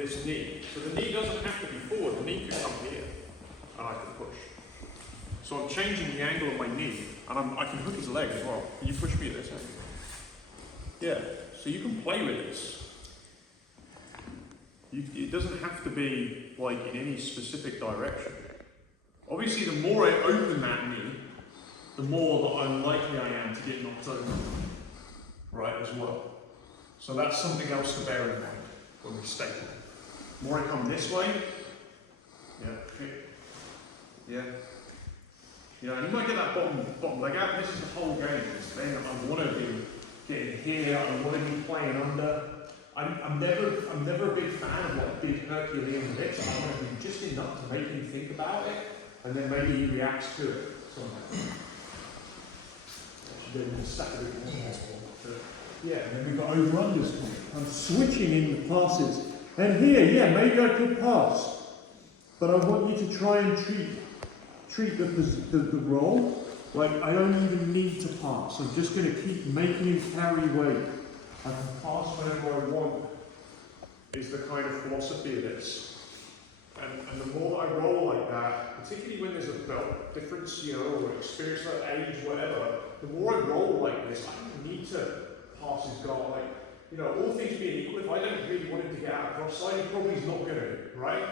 this knee. So the knee doesn't have to be forward, the knee could come here, and I can push. So I'm changing the angle of my knee, and I can hook his leg as well. Can you push me at this angle? Yeah, so you can play with this. It doesn't have to be like in any specific direction. Obviously, the more I open that knee, the more that unlikely I am to get knocked over, right, as well. So that's something else to bear in mind when we stake it. The more I come this way, yeah. You know, you might get that bottom leg out. This is the whole game. This thing I want to be getting here. I want to be playing under. I'm never a big fan of like big Herculean hits. I want to do just enough to make him think about it, and then maybe he reacts to it somehow. Then we'll stack a bit more. Yeah, and then we've got over-unders coming. I'm switching in the passes. And here, yeah, maybe I could pass. But I want you to try and treat the roll like I don't even need to pass. I'm just going to keep making him carry weight. I can pass whenever I want, is the kind of philosophy of this. And the more I roll like that, particularly when there's a belt difference, you know, or experience, like age, whatever, the more I roll like this, I don't need to pass his guard. Like, you know, all things being equal, if I don't really want him to get out of cross side, he probably is not going to, right?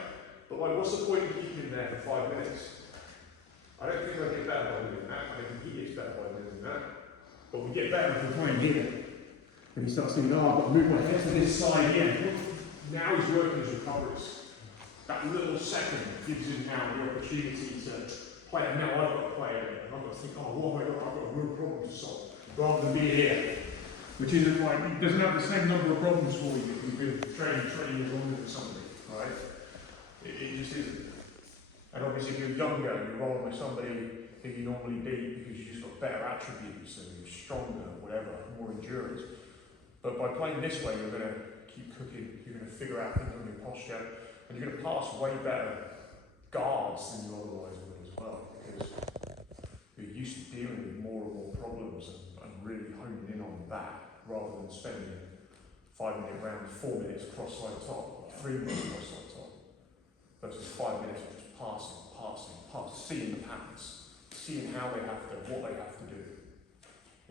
But like, what's the point of keeping him there for 5 minutes? I don't think I get better by doing that. I think he gets better by doing that. But we get better if we try and hit it. And he starts thinking, oh, I've got to move my head to this side again. Now he's working his recoveries. That little second gives him now the opportunity to play it. Now I've got to play it. I've got to think, oh, what have I got? I've got a real problem to solve. Rather than be here. Which isn't like, it doesn't have the same number of problems for you if you've been training 20 years longer than somebody, right? It just isn't. And obviously if you're younger, you're rolling with somebody who you normally beat because you just got better attributes and you're stronger, whatever, more endurance. But by playing this way, you're going to keep cooking, you're going to figure out things on your posture, and you're going to pass way better guards than you otherwise would as well, because you're used to dealing with more and more problems and really honing in on that, rather than spending 5-minute rounds, 4 minutes cross-side top, 3 minutes cross-side top, versus 5 minutes of just passing, seeing the patterns, seeing how they have to, what they have to do.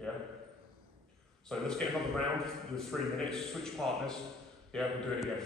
Yeah? So let's get another round with 3 minutes, switch partners. Yeah, we'll do it again.